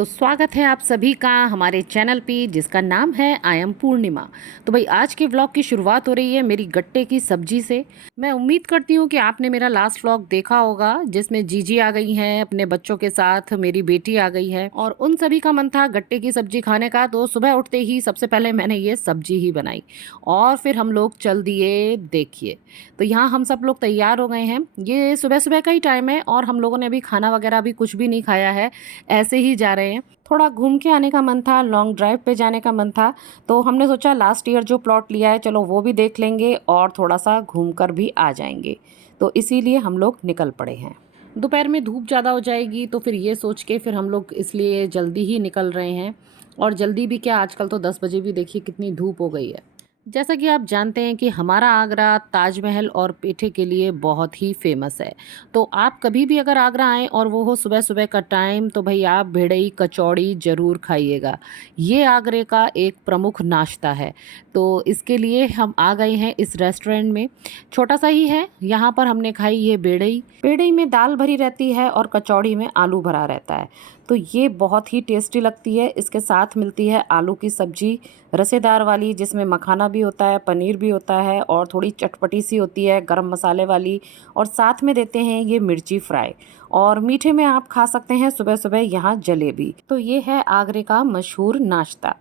तो स्वागत है आप सभी का हमारे चैनल पे जिसका नाम है आई एम पूर्णिमा। तो भाई आज के व्लॉग की शुरुआत हो रही है मेरी गट्टे की सब्जी से। मैं उम्मीद करती हूँ कि आपने मेरा लास्ट व्लॉग देखा होगा जिसमें जीजी आ गई हैं अपने बच्चों के साथ, मेरी बेटी आ गई है और उन सभी का मन था गट्टे की सब्जी खाने का। तो सुबह उठते ही सबसे पहले मैंने ये सब्जी ही बनाई और फिर हम लोग चल दिए। देखिए तो यहाँ हम सब लोग तैयार हो गए हैं। ये सुबह सुबह का ही टाइम है और हम लोगों ने अभी खाना वगैरह अभी कुछ भी नहीं खाया है, ऐसे ही जा रहे हैं। थोड़ा घूम के आने का मन था, लॉन्ग ड्राइव पे जाने का मन था, तो हमने सोचा लास्ट ईयर जो प्लॉट लिया है चलो वो भी देख लेंगे और थोड़ा सा घूम कर भी आ जाएंगे। तो इसीलिए हम लोग निकल पड़े हैं। दोपहर में धूप ज़्यादा हो जाएगी तो फिर ये सोच के फिर हम लोग इसलिए जल्दी ही निकल रहे हैं। और जल्दी भी क्या, आजकल तो 10 बजे भी देखिए कितनी धूप हो गई है। जैसा कि आप जानते हैं कि हमारा आगरा ताजमहल और पेठे के लिए बहुत ही फेमस है। तो आप कभी भी अगर आगरा आएँ और वो हो सुबह सुबह का टाइम, तो भाई आप भिड़ई कचौड़ी ज़रूर खाइएगा। ये आगरे का एक प्रमुख नाश्ता है। तो इसके लिए हम आ गए हैं इस रेस्टोरेंट में। छोटा सा ही है, यहाँ पर हमने खाई ये बेड़ई। बेड़ई में दाल भरी रहती है और कचौड़ी में आलू भरा रहता है। तो ये बहुत ही टेस्टी लगती है। इसके साथ मिलती है आलू की सब्जी रसेदार वाली, जिसमें मखाना भी होता है, पनीर भी होता है और थोड़ी चटपटी सी होती है गरम मसाले वाली। और साथ में देते हैं ये मिर्ची फ्राई। और मीठे में आप खा सकते हैं सुबह सुबह यहाँ जलेबी। तो ये है आगरे का मशहूर नाश्ता।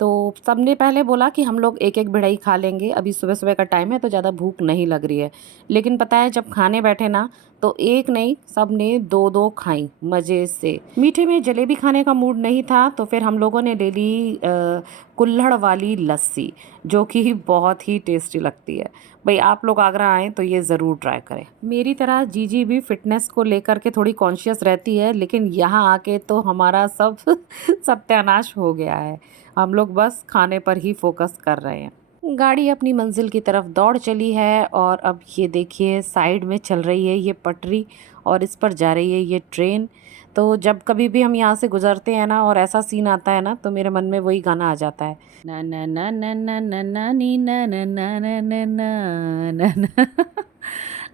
तो सबने पहले बोला कि हम लोग एक एक भिड़ई खा लेंगे, अभी सुबह सुबह का टाइम है तो ज़्यादा भूख नहीं लग रही है। लेकिन पता है जब खाने बैठे ना तो एक नहीं सब ने दो दो खाई मज़े से। मीठे में जलेबी खाने का मूड नहीं था तो फिर हम लोगों ने ले ली कुल्हड़ वाली लस्सी, जो कि बहुत ही टेस्टी लगती है। भाई आप लोग आगरा आएँ तो ये ज़रूर ट्राई करें। मेरी तरह जीजी भी फिटनेस को लेकर के थोड़ी कॉन्शियस रहती है, लेकिन यहाँ आके तो हमारा सब सत्यानाश हो गया है। हम लोग बस खाने पर ही फोकस कर रहे हैं। गाड़ी अपनी मंजिल की तरफ दौड़ चली है और अब ये देखिए साइड में चल रही है ये पटरी और इस पर जा रही है ये ट्रेन। तो जब कभी भी हम यहाँ से गुजरते हैं ना और ऐसा सीन आता है ना तो मेरे मन में वही गाना आ जाता है, ना ना ना ना ना ना ना नी ना ना ना ना ना ना ना ना।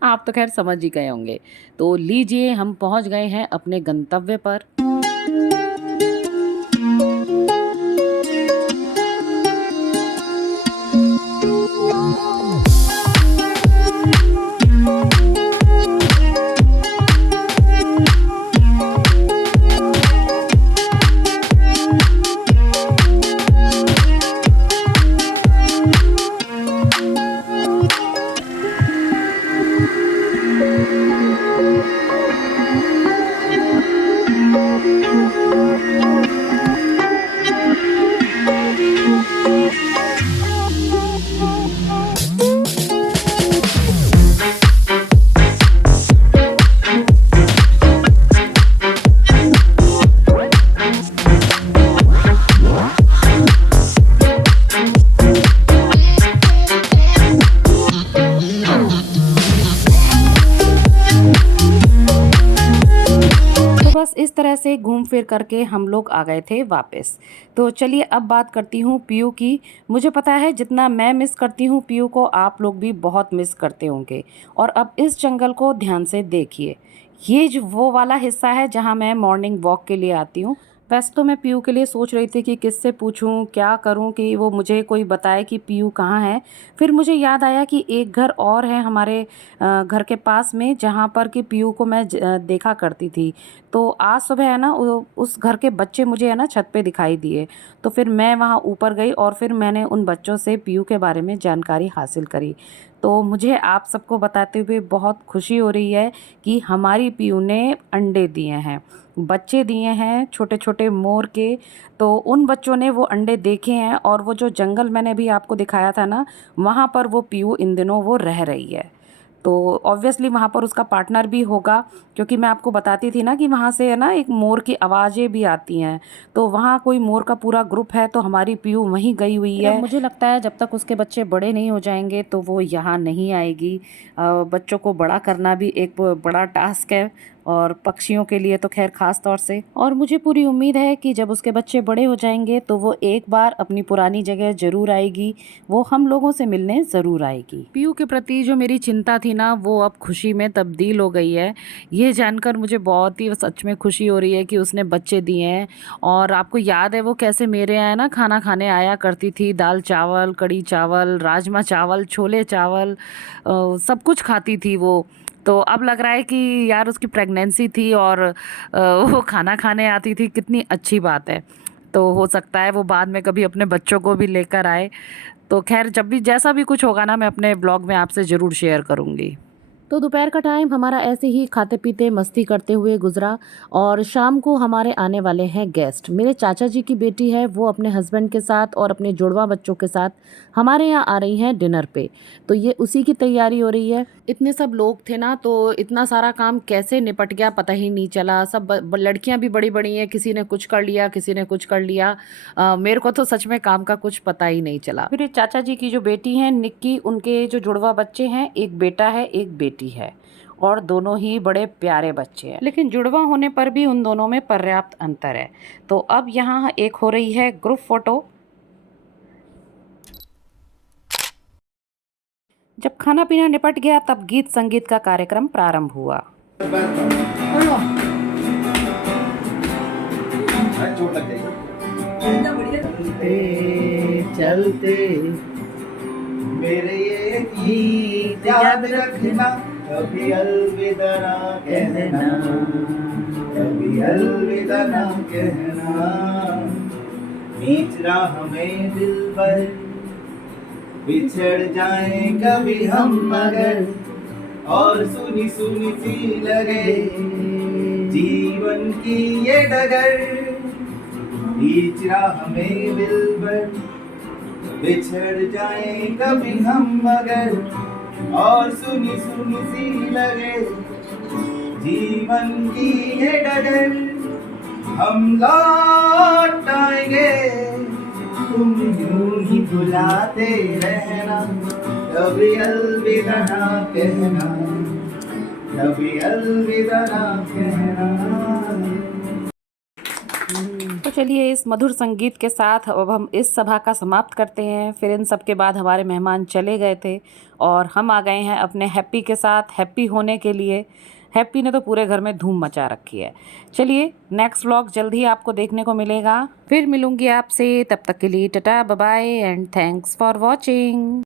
आप तो खैर समझ ही गए होंगे। तो लीजिए हम पहुँच गए हैं अपने गंतव्य पर। बस इस तरह से घूम फिर करके हम लोग आ गए थे वापस। तो चलिए अब बात करती हूँ पीयू की। मुझे पता है जितना मैं मिस करती हूँ पीयू को, आप लोग भी बहुत मिस करते होंगे। और अब इस जंगल को ध्यान से देखिए, ये जो वो वाला हिस्सा है जहाँ मैं मॉर्निंग वॉक के लिए आती हूँ। वैसे तो मैं पीयू के लिए सोच रही थी कि किससे पूछूं, क्या करूं कि वो मुझे कोई बताए कि पीयू कहाँ है। फिर मुझे याद आया कि एक घर और है हमारे घर के पास में जहाँ पर कि पीयू को मैं देखा करती थी। तो आज सुबह है ना उस घर के बच्चे मुझे है ना छत पे दिखाई दिए। तो फिर मैं वहाँ ऊपर गई और फिर मैंने उन बच्चों से पीयू के बारे में जानकारी हासिल करी। तो मुझे आप सबको बताते हुए बहुत खुशी हो रही है कि हमारी पीयू ने अंडे दिए हैं, बच्चे दिए हैं छोटे छोटे मोर के। तो उन बच्चों ने वो अंडे देखे हैं और वो जो जंगल मैंने भी आपको दिखाया था ना, वहाँ पर वो पीयू इन दिनों वो रह रही है। तो ऑब्वियसली वहाँ पर उसका पार्टनर भी होगा, क्योंकि मैं आपको बताती थी ना कि वहाँ से है ना एक मोर की आवाज़ें भी आती हैं। तो वहाँ कोई मोर का पूरा ग्रुप है, तो हमारी पीयू वहीं गई हुई है। मुझे लगता है जब तक उसके बच्चे बड़े नहीं हो जाएंगे तो वो यहाँ नहीं आएगी। बच्चों को बड़ा करना भी एक बड़ा टास्क है। और पक्षियों के लिए तो खैर ख़ास तौर से। और मुझे पूरी उम्मीद है कि जब उसके बच्चे बड़े हो जाएंगे तो वो एक बार अपनी पुरानी जगह ज़रूर आएगी, वो हम लोगों से मिलने ज़रूर आएगी। पीयू के प्रति जो मेरी चिंता थी ना, वो अब खुशी में तब्दील हो गई है। ये जानकर मुझे बहुत ही सच में खुशी हो रही है कि उसने बच्चे दिए हैं। और आपको याद है वो कैसे मेरे यहाँ ना खाना खाने आया करती थी, दाल चावल, कढ़ी चावल, राजमा चावल, छोले चावल, सब कुछ खाती थी वो। तो अब लग रहा है कि यार उसकी प्रेगनेंसी थी और वो खाना खाने आती थी, कितनी अच्छी बात है। तो हो सकता है वो बाद में कभी अपने बच्चों को भी लेकर आए। तो खैर जब भी जैसा भी कुछ होगा ना, मैं अपने ब्लॉग में आपसे ज़रूर शेयर करूँगी। तो दोपहर का टाइम हमारा ऐसे ही खाते पीते मस्ती करते हुए गुजरा। और शाम को हमारे आने वाले हैं गेस्ट। मेरे चाचा जी की बेटी है, वो अपने हस्बैंड के साथ और अपने जुड़वा बच्चों के साथ हमारे यहाँ आ रही हैं डिनर पे। तो ये उसी की तैयारी हो रही है। इतने सब लोग थे ना, तो इतना सारा काम कैसे निपट गया पता ही नहीं चला। सब लड़कियां भी बड़ी बड़ी हैं, किसी ने कुछ कर लिया, किसी ने कुछ कर लिया। मेरे को तो सच में काम का कुछ पता ही नहीं चला। फिर चाचा जी की जो बेटी है निक्की, उनके जो जुड़वा बच्चे हैं, एक बेटा है एक बेटी है, और दोनों ही बड़े प्यारे बच्चे हैं। लेकिन जुड़वा होने पर भी उन दोनों में पर्याप्त अंतर है। तो अब यहाँ एक हो रही है ग्रुप फोटो। जब खाना पीना निपट गया तब गीत संगीत का कार्यक्रम प्रारंभ हुआ। चोट लग जाएगी। चलते मेरे ये गीत याद रखना, कभी अलविदा ना कहना, कभी अलविदा ना कहना। बीच राह में दिलबर बिछड़ जाए कभी हम मगर, और सुनी सुनी सी लगे जीवन की ये डगर। बीच राह में दिलबर बिछड़ जाए कभी हम मगर, और सुनी सुनी सी लगे जीवन की ये डगर। हम लौट आएंगे, तुम यूं ही बुलाते रहना, कभी अलविदा ना कहना, कभी अलविदा ना कहना। तो चलिए इस मधुर संगीत के साथ अब हम इस सभा का समाप्त करते हैं। फिर इन सब के बाद हमारे मेहमान चले गए थे और हम आ गए हैं अपने हैप्पी के साथ हैप्पी होने के लिए। हैप्पी ने तो पूरे घर में धूम मचा रखी है। चलिए नेक्स्ट व्लॉग जल्द ही आपको देखने को मिलेगा। फिर मिलूंगी आपसे, तब तक के लिए tata bye bye and thanks for watching.